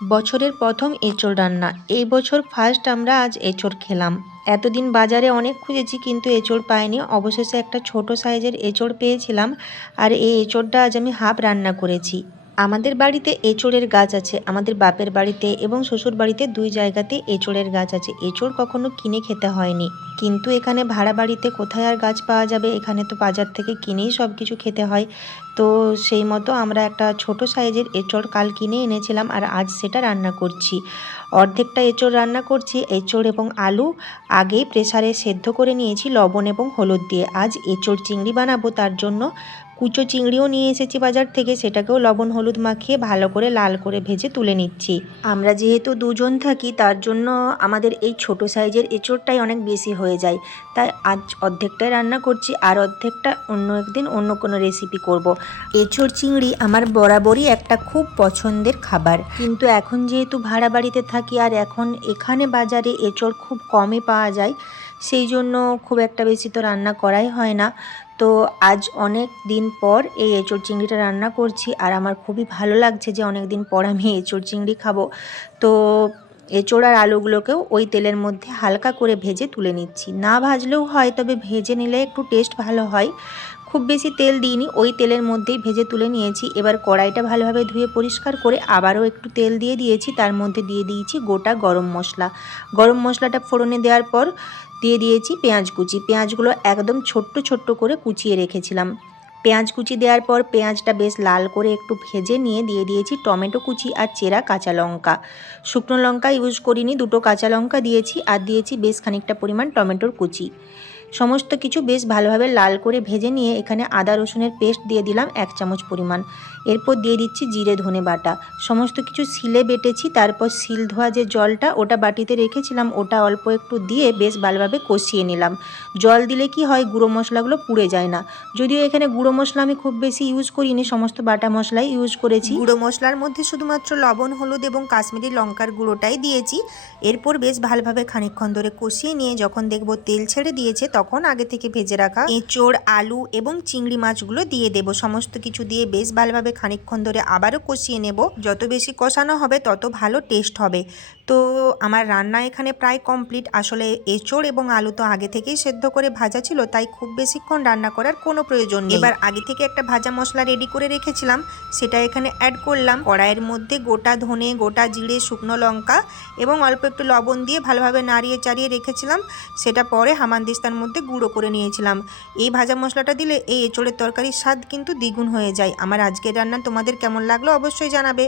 বছরের প্রথম এঁচোড় রান্না। এই বছর ফার্স্ট আমরা আজ এঁচোড় খেলাম। এতদিন বাজারে অনেক খুঁজেছি কিন্তু এঁচোড় পাইনি। অবশেষে একটা ছোট সাইজের এঁচোড় পেয়েছিলাম আর এই এঁচোড়টা আজ আমি হাফ রান্না করেছি। আমাদের বাড়িতে এঁচোড়ের গাছ আছে, আমাদের বাপের বাড়িতে এবং শ্বশুর বাড়িতে দুই জায়গাতে এঁচোড়ের গাছ আছে। এঁচোড় কখনো কিনে খেতে হয়নি, কিন্তু এখানে ভাড়া বাড়িতে কোথায় আর গাছ পাওয়া যাবে, এখানে তো বাজার থেকে কিনেই সব কিছু খেতে হয়। তো সেই মতো আমরা একটা ছোট সাইজের এঁচোড় কাল কিনে এনেছিলাম আর আজ সেটা রান্না করছি। অর্ধেকটা এঁচোড় রান্না করছি। এঁচোড় এবং আলু আগেই প্রেসারে সেদ্ধ করে নিয়েছি লবণ এবং হলুদ দিয়ে। আজ এঁচোড় চিংড়ি বানাবো, তার জন্য কুচো চিংড়িও নিয়ে এসেছি বাজার থেকে, সেটাকেও লবণ হলুদ মাখিয়ে ভালো করে লাল করে ভেজে তুলে নিচ্ছি। আমরা যেহেতু দুজন থাকি তার জন্য আমাদের এই ছোট সাইজের এঁচোড়টাই অনেক বেশি হয়ে যায়, তাই আজ অর্ধেকটাই রান্না করছি আর অর্ধেকটা অন্য একদিন অন্য কোনো রেসিপি করব। এঁচোড় চিংড়ি আমার বরাবরই একটা খুব পছন্দের খাবার, কিন্তু এখন যেহেতু ভাড়া বাড়িতে থাকি আর এখন এখানে বাজারে এঁচোড় খুব কমই পাওয়া যায়, সেই জন্য খুব একটা বেশি তো রান্না করাই হয় না। তো আজ অনেক দিন পর এই এঁচোড় চিংড়িটা রান্না করছি আর আমার খুবই ভালো লাগছে যে অনেক দিন পর আমি এঁচোড় চিংড়ি খাবো। তো এঁচোড় আর আলুগুলোকেও ওই তেলের মধ্যে হালকা করে ভেজে তুলে নিচ্ছি। না ভাজলেও হয়, তবে ভেজে নিলে একটু টেস্ট ভালো হয়। খুব বেশি তেল দিইনি, ওই তেলের মধ্যেই ভেজে তুলে নিয়েছি। এবার কড়াইটা ভালোভাবে ধুয়ে পরিষ্কার করে আবারও একটু তেল দিয়ে দিয়েছি, তার মধ্যে দিয়ে দিয়েছি গোটা গরম মশলা। গরম মশলাটা ফোড়নে দেওয়ার পর দিয়ে দিয়েছি পেঁয়াজ কুচি। পেঁয়াজগুলো একদম ছোট্ট ছোট্ট করে কুচিয়ে রেখেছিলাম। পেঁয়াজ কুচি দেওয়ার পর পেঁয়াজটা বেশ লাল করে একটু ভেজে নিয়ে দিয়ে দিয়েছি টমেটো কুচি আর চেরা কাঁচা লঙ্কা। শুকনো লঙ্কা ইউজ করিনি, দুটো কাঁচা লঙ্কা দিয়েছি আর দিয়েছি বেশ খানিকটা পরিমাণ টমেটোর কুচি। সমস্ত কিছু বেশ ভালোভাবে লাল করে ভেজে নিয়ে এখানে আদা রসুনের পেস্ট দিয়ে দিলাম 1 চামচ পরিমাণ। এরপর দিয়ে দিচ্ছি জিরে ধনে বাটা। সমস্ত কিছু শিলে বেটেছি, তারপর শিল ধোয়া যে জলটা ওটা বাটিতে রেখেছিলাম, ওটা অল্প একটু দিয়ে বেশ ভালোভাবে কষিয়ে নিলাম। জল দিলে কি হয়, গুঁড়ো মশলাগুলো পুড়ে যায় না। যদিও এখানে গুঁড়ো মশলা আমি খুব বেশি ইউজ করিনি, সমস্ত বাটা মশলাই ইউজ করেছি। গুঁড়ো মশলার মধ্যে শুধুমাত্র লবণ হলুদ এবং কাশ্মীরি লঙ্কার গুঁড়োটাই দিয়েছি। এরপর বেশ ভালোভাবে খানিকক্ষণ ধরে কষিয়ে নিয়ে যখন দেখব তেল ছেড়ে দিয়েছে, তখন আগে থেকে ভেজে রাখা এঁচোড় আলু এবং চিংড়ি মাছগুলো দিয়ে দেব। সমস্ত কিছু দিয়ে বেশ ভালোভাবে খানিকক্ষণ ধরে আবারও কষিয়ে নেব। যত বেশি কষানো হবে তত ভালো টেস্ট হবে। তো আমার রান্না এখানে প্রায় কমপ্লিট। আসলে এঁচোড় এবং আলু তো আগে থেকেই সেদ্ধ করে ভাজা ছিল, তাই খুব বেশিক্ষণ রান্না করার কোনো প্রয়োজন নেই। এবার আগে থেকে একটা ভাজা মশলা রেডি করে রেখেছিলাম, সেটা এখানে অ্যাড করলাম। কড়াইয়ের মধ্যে গোটা ধনে, গোটা জিরে, শুকনো লঙ্কা এবং অল্প একটু লবণ দিয়ে ভালোভাবে নাড়িয়ে চাড়িয়ে রেখেছিলাম। সেটা পরে হামানদিস্তার মধ্যে গুঁড়ো করে নিয়েছিলাম। এই ভাজা মশলাটা দিলে এই এঁচোড়ের তরকারির স্বাদ কিন্তু দ্বিগুণ হয়ে যায়। আমার আজকের রান্না তোমাদের কেমন লাগলো অবশ্যই জানাবে।